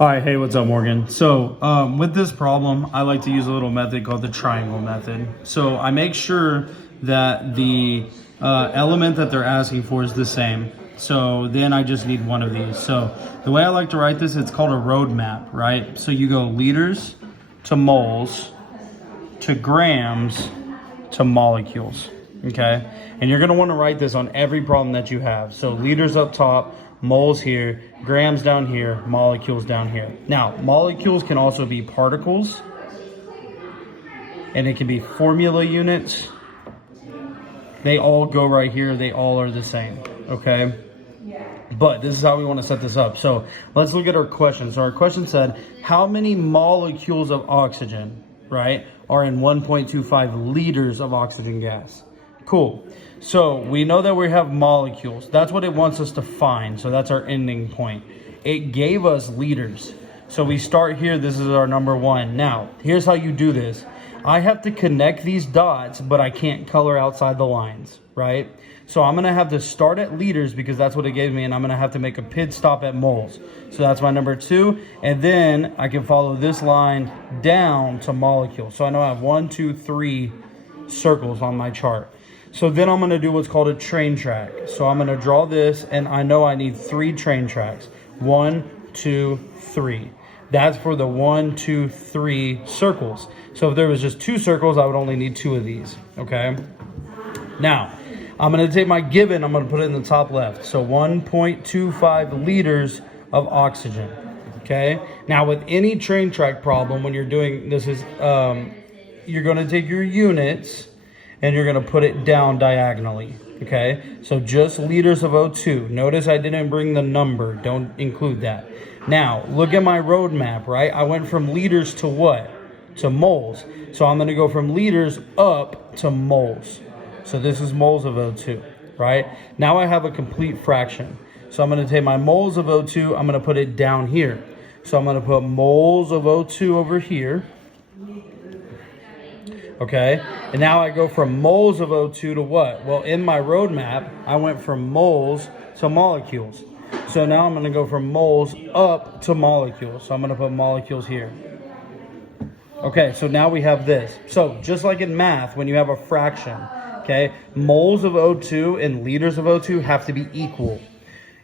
All right, hey, what's up, Morgan? So with this problem, I like to use a little method called the triangle method. So I make sure that the element that they're asking for is the same. So then I just need one of these. So the way I like to write this, it's called a roadmap, right? So you go liters to moles to grams to molecules, okay? And you're gonna wanna write this on every problem that you have. So liters up top, moles here, grams down here, molecules down here. Now, molecules can also be particles, and it can be formula units. They all go right here. They all are the same, okay? But this is how we want to set this up. So let's look at our question. So our question said, how many molecules of oxygen, right, are in 1.25 liters of oxygen gas? Cool. So we know that we have molecules. That's what it wants us to find. So that's our ending point. It gave us liters. So we start here. This is our number one. Now, here's how you do this. I have to connect these dots, but I can't color outside the lines, right? So I'm going to have to start at liters because that's what it gave me, and I'm going to have to make a pit stop at moles. So that's my number two, and then I can follow this line down to molecules. So I know I have 1, 2, 3 circles on my chart. So then I'm going to do what's called a train track. So I'm going to draw this, and I know I need 3 train tracks. 1, 2, 3. That's for the 1, 2, 3 circles. So if there was just 2 circles, I would only need 2 of these, okay? Now, I'm going to take my given, I'm going to put it in the top left. So 1.25 liters of oxygen, okay? Now, with any train track problem, when you're doing this is, you're going to take your units and you're going to put it down diagonally, okay? So just liters of O2. Notice I didn't bring the number. Don't include that. Now, look at my roadmap, right? I went from liters to what? To moles. So I'm going to go from liters up to moles. So this is moles of O2, right? Now I have a complete fraction. So I'm going to take my moles of O2, I'm going to put it down here. So I'm going to put moles of O2 over here. Okay, and now I go from moles of O2 to what? Well, in my roadmap, I went from moles to molecules. So now I'm going to go from moles up to molecules. So I'm going to put molecules here. Okay, so now we have this. So just like in math, when you have a fraction, okay, moles of O2 and liters of O2 have to be equal.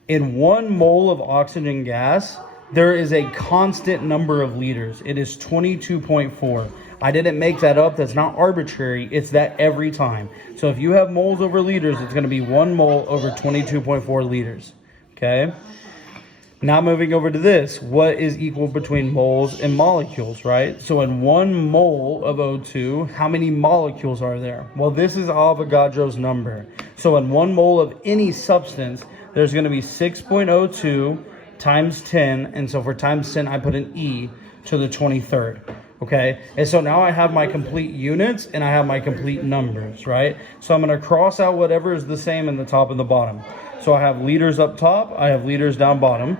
In 1 mole of oxygen gas, there is a constant number of liters. It is 22.4. I didn't make that up. That's not arbitrary. It's that every time. So if you have moles over liters, it's going to be 1 mole over 22.4 liters. Okay? Now moving over to this. What is equal between moles and molecules, right? So in 1 mole of O2, how many molecules are there? Well, this is Avogadro's number. So in 1 mole of any substance, there's going to be 6.02 times 10. And so for times 10, I put an E to the 23rd. Okay, and so now I have my complete units and I have my complete numbers, right? So I'm going to cross out whatever is the same in the top and the bottom. So I have liters up top, I have liters down bottom.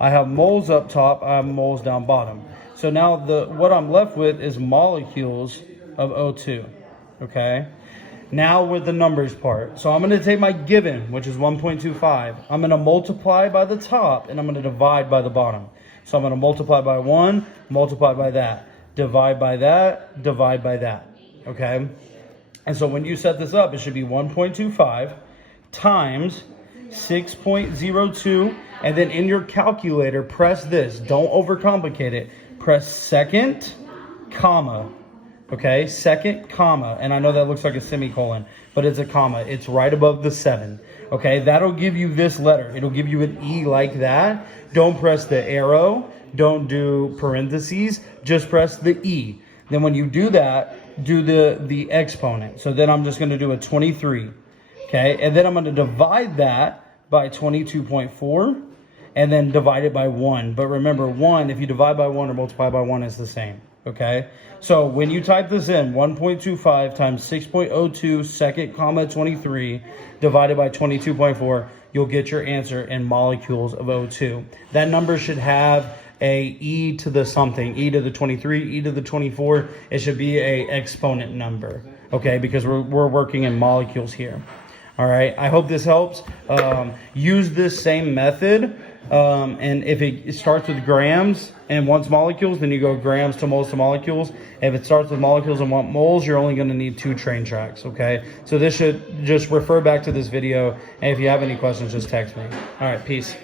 I have moles up top, I have moles down bottom. So now what I'm left with is molecules of O2, okay? Now with the numbers part. So I'm going to take my given, which is 1.25. I'm going to multiply by the top and I'm going to divide by the bottom. So I'm going to multiply by 1, multiply by that. Divide by that, divide by that, okay? And so when you set this up, it should be 1.25 times 6.02, and then in your calculator, press this. Don't overcomplicate it. Press second, comma, okay? Second, comma, and I know that looks like a semicolon, but it's a comma. It's right above the 7, okay? That'll give you this letter. It'll give you an E like that. Don't press the arrow. Don't do parentheses, just press the E. Then when you do that, do the exponent. So then I'm just going to do a 23, okay? And then I'm going to divide that by 22.4 and then divide it by 1. But remember, 1, if you divide by 1 or multiply by 1, is the same, okay? So when you type this in, 1.25 times 6.02 second comma 23 divided by 22.4, you'll get your answer in molecules of O2. That number should have a E to the something, E to the 23, E to the 24. It should be a exponent number, okay? Because we're working in molecules here. All right, I hope this helps. Use this same method And if it starts with grams and wants molecules, then you go grams to moles to molecules. If it starts with molecules and want moles, you're only going to need 2 train tracks, okay? So this should just refer back to this video, and if you have any questions, just text me. All right, peace.